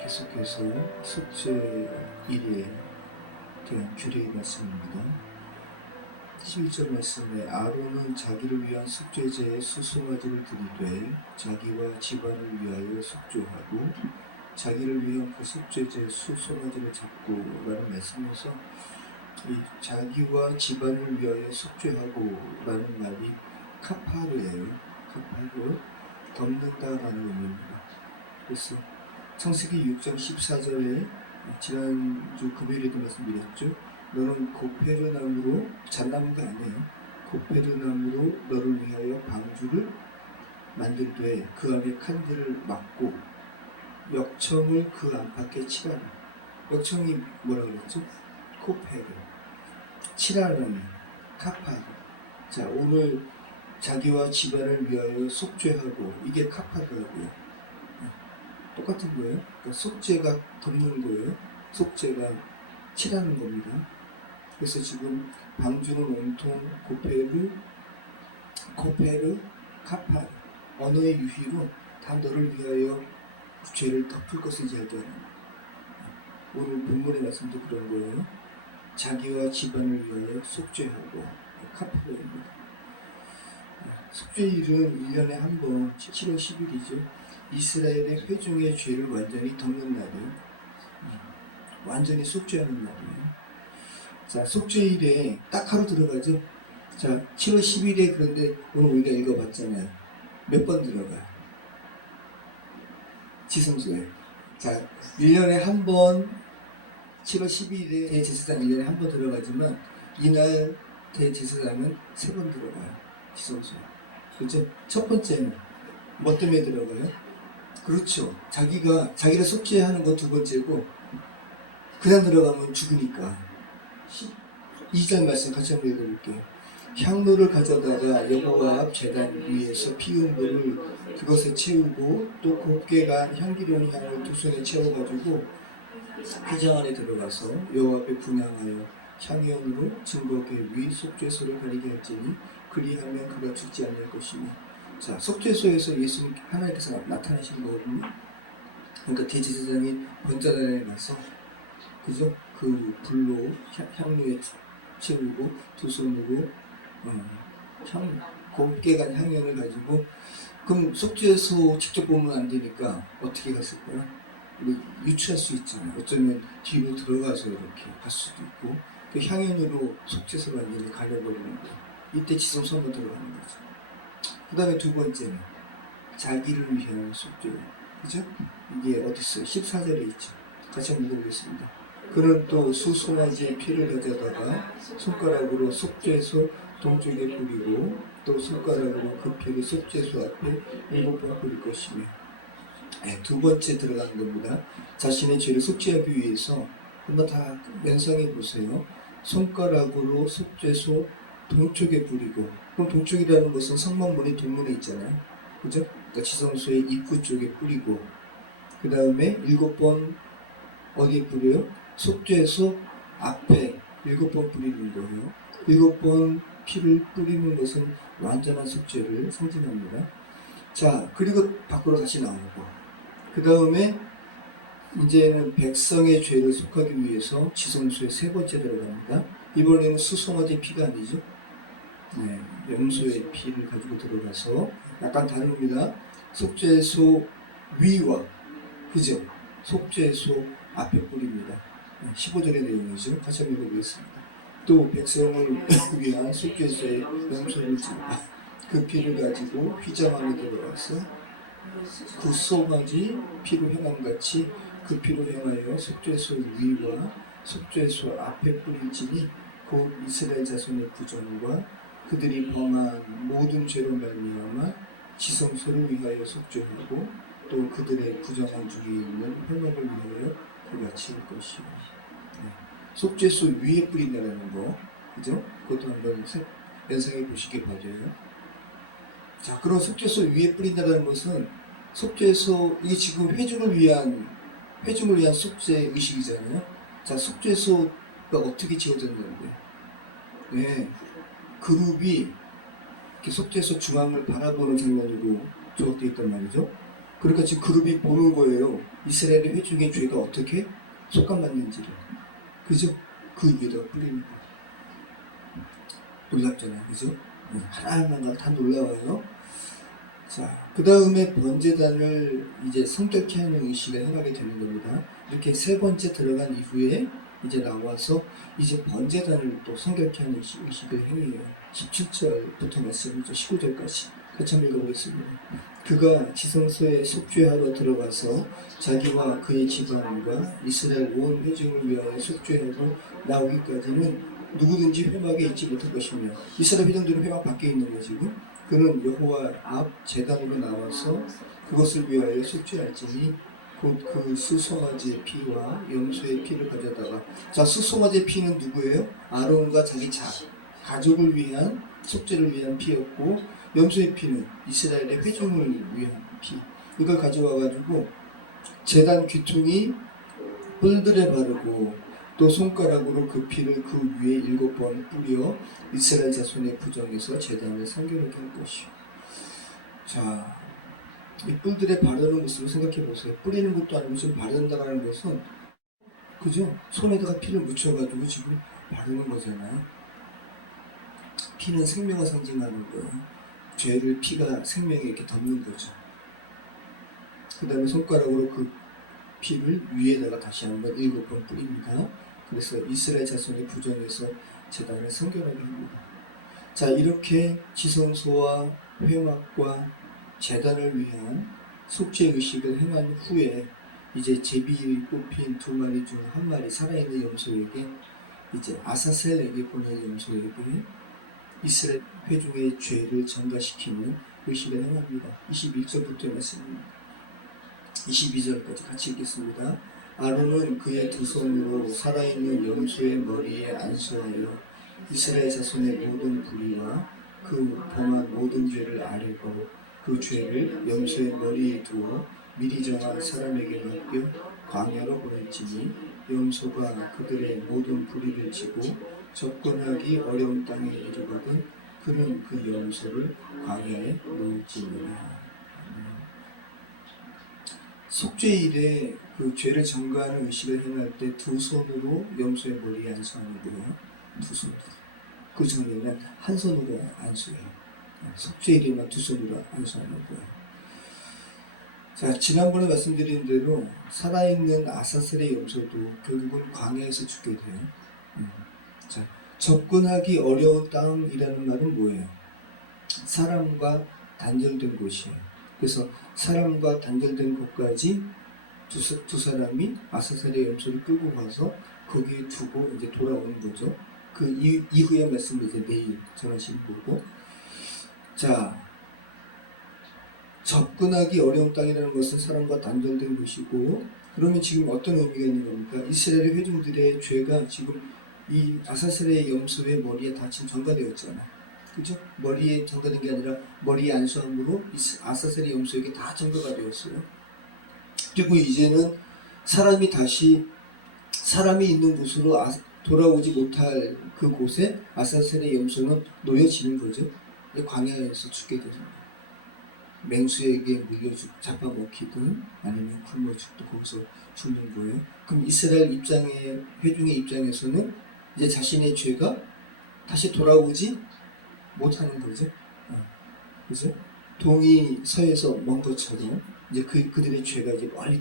계속해서 속죄 일에 대한 규례의 말씀입니다. 11절 말씀에 아론은 자기를 위한 속죄제에 수송아지를 드리되 자기와 집안을 위하여 속죄하고 자기를 위한 그 속죄제에 수송아지를 잡고 라는 말씀에서 이 자기와 집안을 위하여 속죄하고 라는 말이 카파르예요. 카파르, 덮는다라는 의미입니다. 그래서 창세기 6장 14절에 지난주 금요일에도 말씀드렸죠. 너는 고페르나무로, 잣나무가 아니에요. 고페르나무로 너를 위하여 방주를 만들되 그 안에 칸들을 막고 역청을 그 안팎에 칠하라. 역청이 뭐라 그랬죠? 코페르. 칠하라는 카파르. 자, 오늘 자기와 집안을 위하여 속죄하고, 이게 카파르라고요. 똑같은 거예요. 그러니까 속죄가 덮는 거예요. 속죄가 칠하는 겁니다. 그래서 지금 방주는 온통 고페르, 코페르, 카파르, 언어의 유희로 다 너를 위하여 죄를 덮을 것을 이야기하는 거예요. 오늘 본문의 말씀도 그런 거예요. 자기와 집안을 위하여 속죄하고, 카파르입니다. 속죄일은 1년에 한 번, 7월 10일이죠. 이스라엘의 회중의 죄를 완전히 덮는 날이에요. 완전히 속죄하는 날이에요. 자, 속죄일에 딱 하루 들어가죠. 자, 7월 10일에 그런데 오늘 우리가 읽어봤잖아요. 몇 번 들어가요? 지성소에. 자, 1년에 한 번, 7월 10일에 대제사장 1년에 한 번 들어가지만 이날 대제사장은 3번 들어가요. 지성소에. 그렇죠? 첫 번째는 뭐 때문에 들어가요? 그렇죠. 자기를 속죄하는 거 두 번째고, 그냥 들어가면 죽으니까. 2절 말씀 같이 한번 읽어볼게요. 향로를 가져다가 여호와 앞 제단 위에서 피운 물을 그것에 채우고 또 곱게 간 향기로운 향을 두 손에 채워가지고 휘장 안에 들어가서 여호와 앞에 분향하여 향연으로 증거계 위 속죄소를 가리게 할지니 그리하면 그가 죽지 않을 것이니. 자, 속죄소에서 예수님 하나님께서 나타나신 거거든요. 그러니까 대제사장이 번제단에 가서, 그죠? 그 불로 향로에 채우고 두 손으로 곱게 간 향연을 가지고. 그럼 속죄소 직접 보면 안 되니까 어떻게 갔을 거야? 유추할 수 있잖아요. 어쩌면 뒤로 들어가서 이렇게 갈 수도 있고, 그 향연으로 속죄소가 완전히 가려버리는 거예요. 이때 지성소로 들어가는 거죠. 그 다음에 두 번째는 자기를 위한 속죄. 그죠? 이게 어디 있어요? 14절에 있죠. 같이 한번 읽어보겠습니다. 그는 또 수송아지의 피를 가져다가 손가락으로 속죄소 동쪽에 뿌리고 또 손가락으로 그 피를 속죄소 앞에 7번 뿌릴 것이며. 두 번째 들어가는 겁니다. 자신의 죄를 속죄하기 위해서 한번 다 연상해 보세요. 손가락으로 속죄소 동쪽에 뿌리고, 그럼 동쪽이라는 것은 성막문이 동문에 있잖아요. 그죠? 그러니까 지성소의 입구 쪽에 뿌리고, 그 다음에 7번 어디에 뿌려요? 속죄소 앞에 7번 뿌리는 거예요. 7번 피를 뿌리는 것은 완전한 속죄를 상징합니다. 자, 그리고 밖으로 다시 나오고, 그 다음에 이제는 백성의 죄를 속하기 위해서 지성소에 3번째 들어갑니다. 이번에는 수송아지 피가 아니죠. 네, 염소의 피를 가지고 들어가서 약간 다릅니다. 속죄소 위와, 그죠? 속죄소 앞에 뿌립니다. 15절의 내용이죠. 같이 한번 읽어보겠습니다. 또 백성을 위한 속죄소에 염소를 집어 그 피를 가지고 휘장 안에 들어가서 그 수송아지 피로 행함같이 그 피로 행하여 속죄소 위와 속죄소 앞에 뿌릴지니 곧 이스라엘 자손의 부정과 그들이 범한 모든 죄로 말미암아 지성소를 위하여 속죄하고 또 그들의 부정한 중에 있는 회막을 위하여 그가 치울 것이요. 속죄소 위에 뿌린다는 거, 그죠? 그것도 한번 연상해 보시기 바라요. 자, 그럼 속죄소 위에 뿌린다는 것은 속죄소, 이게 지금 회중을 위한 속죄 의식이잖아요. 자, 속죄소가 어떻게 지어졌는데? 네, 그룹이 이렇게 속죄소 중앙을 바라보는 장면으로 조각되어 있단 말이죠. 그러니까 지금 그룹이 보는 거예요. 이스라엘의 회중의 죄가 어떻게 속감받는지를. 그죠? 그 위에다가 뿌리는 거예요. 놀랍잖아요. 그죠? 하나하나가 다 놀라워요. 자, 그 다음에 번제단을 이제 성결케 하는 의식을 행하게 되는 겁니다. 이렇게 세 번째 들어간 이후에 이제 나와서 이제 번제단을 또 성결케 하는 의식을 행해요. 17절부터 말씀이죠. 19절까지 같이 한번 읽어보겠습니다. 그가 지성소에 속죄하러 들어가서 자기와 그의 집안과 이스라엘 온 회중을 위하여 속죄하고 나오기까지는 누구든지 회막에 있지 못할 것이며, 이스라엘 회중들은 회막 밖에 있는 거 지금. 그는 여호와 앞 제단으로 나와서 그것을 위하여 속죄할지니 곧 그 수송아지의 피와 염소의 피를 가져다가, 자, 수송아지의 피는 누구예요? 아론과 자기 가족을 위한 속죄를 위한 피였고, 염소의 피는 이스라엘의 회중을 위한 피. 이걸 가져와가지고 제단 귀퉁이 뿔들에 바르고 또 손가락으로 그 피를 그 위에 7번 뿌려 이스라엘 자손의 부정에서 제단을 성결하게 할 것이요. 자, 이 뿔들에 바르는 모습을 생각해 보세요. 뿌리는 것도 아니고 지금 바른다라는 것은, 그죠? 손에다가 피를 묻혀가지고 지금 바르는 거잖아요. 피는 생명을 상징하는 거예요. 죄를 피가 생명에 이렇게 덮는 거죠. 그 다음에 손가락으로 그 피를 위에다가 다시 한번 7번 뿌립니다. 그래서 이스라엘 자손의 부정에서 제단을 성결하게 합니다. 자, 이렇게 지성소와 회막과 제단을 위한 속죄 의식을 행한 후에 이제 제비일이 뽑힌 2마리 중 1마리 살아있는 염소에게, 이제 아사셀에게 보낼 염소에게 이스라엘 회중의 죄를 전가시키는 의식을 행합니다. 21절부터 말씀입니다. 22절까지 같이 읽겠습니다. 아론은 그의 두 손으로 살아있는 염소의 머리에 안수하여 이스라엘 자손의 모든 불의와 그 범한 모든 죄를 아뢰고 그 죄를 염소의 머리에 두어 미리 정한 사람에게 맡겨 광야로 보낼지니 염소가 그들의 모든 불의를 지고 접근하기 어려운 땅에 이르거든 그는 그 염소를 광야에 놓을지니라. 속죄일에 그 죄를 전가하는 의식을 행할 때 두 손으로 염소의 머리에 안수하는 거예요. 두 손으로. 그 전에는 한 손으로 안수해요. 속죄일에만 두 손으로 안수하는 거예요. 자, 지난번에 말씀드린 대로 살아있는 아사셀의 염소도 결국은 광야에서 죽게 돼요. 자, 접근하기 어려운 땅이라는 말은 뭐예요? 사람과 단절된 곳이에요. 그래서 사람과 단절된 곳까지 두 사람이 아사셀의 염소를 끌고 가서 거기에 두고 이제 돌아오는 거죠. 그 이후의 말씀을 이제 내일 전하실 거고. 자, 접근하기 어려운 땅이라는 것은 사람과 단절된 곳이고, 그러면 지금 어떤 의미가 있는 겁니까? 이스라엘 회중들의 죄가 지금 이 아사셀의 염소의 머리에 다 지금 전가되었잖아요. 그죠? 머리에 전가된 게 아니라 머리에 안수함으로 아사셀의 염소에게 다 전가가 되었어요. 그리고 이제는 사람이 다시 사람이 있는 곳으로 돌아오지 못할 그 곳에 아사셀의 염소는 놓여지는 거죠. 광야에서 죽게 됩니다. 맹수에게 물려 잡아먹히든 아니면 굶어 죽도 거기서 죽는 거예요. 그럼 이스라엘 회중의 입장에서는 이제 자신의 죄가 다시 돌아오지 못하는 거죠. 그죠? 동이 서에서 먼 것처럼 이제 그들의 죄가 이제 멀리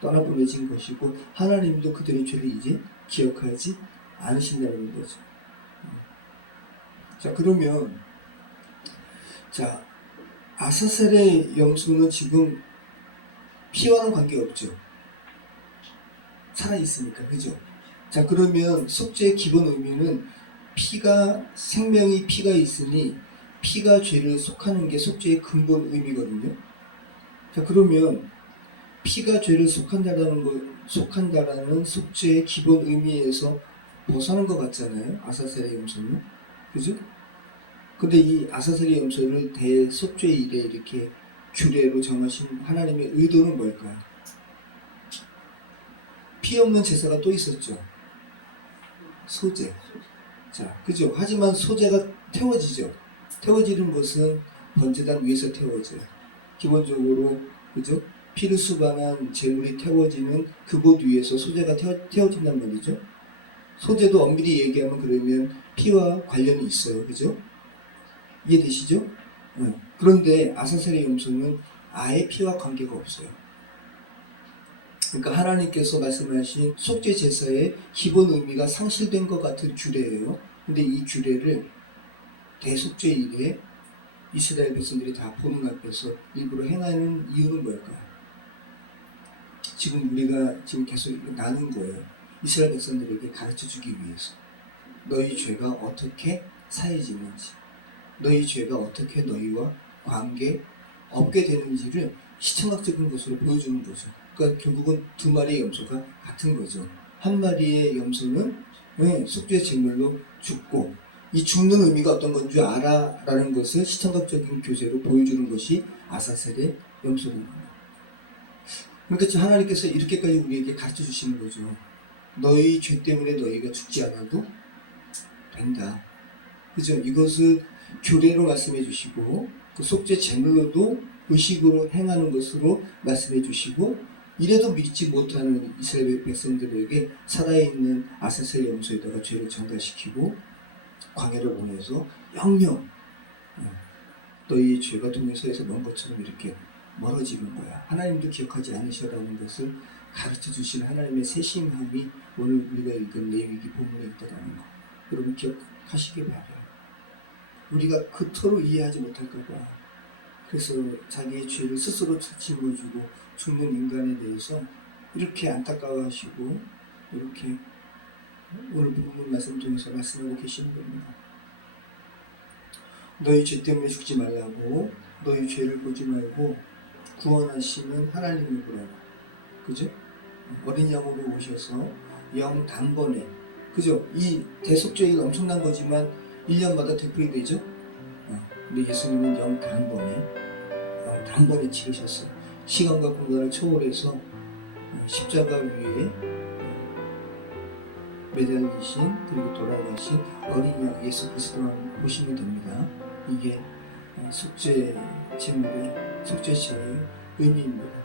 떠나보내진 것이고, 하나님도 그들의 죄를 이제 기억하지 않으신다는 거죠. 자, 그러면 자, 아사셀의 염소는 지금 피와는 관계없죠. 살아있으니까, 그죠? 자, 그러면 속죄의 기본 의미는 생명이 피가 있으니 피가 죄를 속하는 게 속죄의 근본 의미거든요. 자, 그러면 피가 죄를 속한다라는 속죄의 기본 의미에서 벗어난 것 같잖아요. 아사셀의 염소는. 그죠? 근데 이 아사셀의 염소를 대속죄일에 이렇게 규례로 정하신 하나님의 의도는 뭘까요? 피 없는 제사가 또 있었죠. 소제. 자, 그죠? 하지만 소제가 태워지죠. 태워지는 것은 번제단 위에서 태워져요. 기본적으로 그죠? 피를 수반한 재물이 태워지는 그곳 위에서 소재가 태워진단 말이죠. 소재도 엄밀히 얘기하면 그러면 피와 관련이 있어요. 그죠? 이해되시죠? 그런데 아사셀의 염소는 아예 피와 관계가 없어요. 그러니까 하나님께서 말씀하신 속죄 제사의 기본 의미가 상실된 것 같은 규례예요. 근데 이 규례를 대속죄일에 이스라엘 백성들이 다 보는 앞에서 일부러 행하는 이유는 뭘까요? 지금 우리가 지금 계속 나눈 거예요. 이스라엘 백성들에게 가르쳐주기 위해서. 너희 죄가 어떻게 사해지는지, 너희 죄가 어떻게 너희와 관계 없게 되는지를 시청각적인 것으로 보여주는 거죠. 그러니까 결국은 두 마리의 염소가 같은 거죠. 한 마리의 염소는 속죄 제물로 죽고, 이 죽는 의미가 어떤 건 줄 알아라는 것을 시청각적인 교제로 보여주는 것이 아사셀의 염소입니다. 그러니까 지금 하나님께서 이렇게까지 우리에게 가르쳐 주시는 거죠. 너희 죄 때문에 너희가 죽지 않아도 된다. 그죠? 이것을 규례로 말씀해 주시고, 그 속죄 제물로도 의식으로 행하는 것으로 말씀해 주시고, 이래도 믿지 못하는 이스라엘 백성들에게 살아있는 아사셀 염소에다가 죄를 전가시키고 광야를 보내서 영영 너희의 죄가 동에서에서 먼 것처럼 이렇게 멀어지는 거야. 하나님도 기억하지 않으셔라는 것을 가르쳐 주시는 하나님의 세심함이 오늘 우리가 읽은 레위기 본문에 있다는 거. 여러분 기억하시기 바라요. 우리가 그토록 이해하지 못할까 봐. 그래서 자기의 죄를 스스로 짊어지고 죽는 인간에 대해서 이렇게 안타까워하시고 이렇게 오늘 본문 말씀 통해서 말씀하고 계시는 겁니다. 너희 죄 때문에 죽지 말라고, 너희 죄를 보지 말고 구원하시는 하나님을 보라고. 그죠? 어린 양으로 오셔서 영 단번에, 그죠? 이 대속죄가 엄청난 거지만 1년마다 되풀이 되죠? 근데 예수님은 영 단번에 치르셨어요. 시간과 공간을 초월해서 십자가 위에 매달리신, 그리고 돌아가신 어린 양 예수 그리스도만 보시면 됩니다. 이게 속죄 제물의, 속죄제의 의미입니다.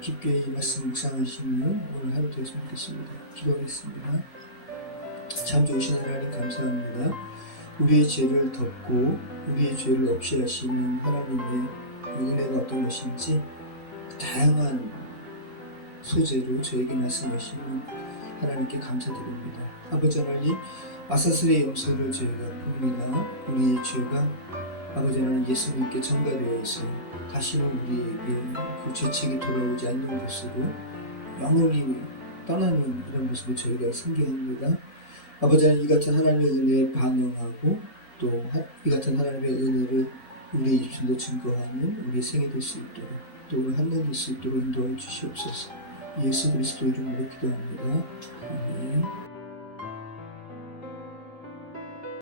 깊게 이 말씀 묵상하시면 오늘 하루 되었으면 좋겠습니다. 기도하겠습니다. 참 좋으신 하나님 감사합니다. 우리의 죄를 덮고 우리의 죄를 없이 하시는 하나님의 은혜가 어떤 것인지 다양한 소재로 저에게 말씀하시는 하나님께 감사드립니다. 아버지 하나님, 아사셀의 염소를 저희가 봅니다. 우리의 죄가 아버지 하나님 예수님께 전가되어 있어 다시는 우리에게 그 죄책이 돌아오지 않는 것으로 영원히 떠나는 이런 모습을 저희가 상기합니다. 아버지 하나님, 이 같은 하나님의 은혜에 반응하고 또 이 같은 하나님의 은혜를 우리의 입술로 증거하는 우리의 생이 될 수 있도록, 또 한날 될 수 있도록 인도하여 주시옵소서. 예수 그리스도 이름으로 기도합니다. 아멘.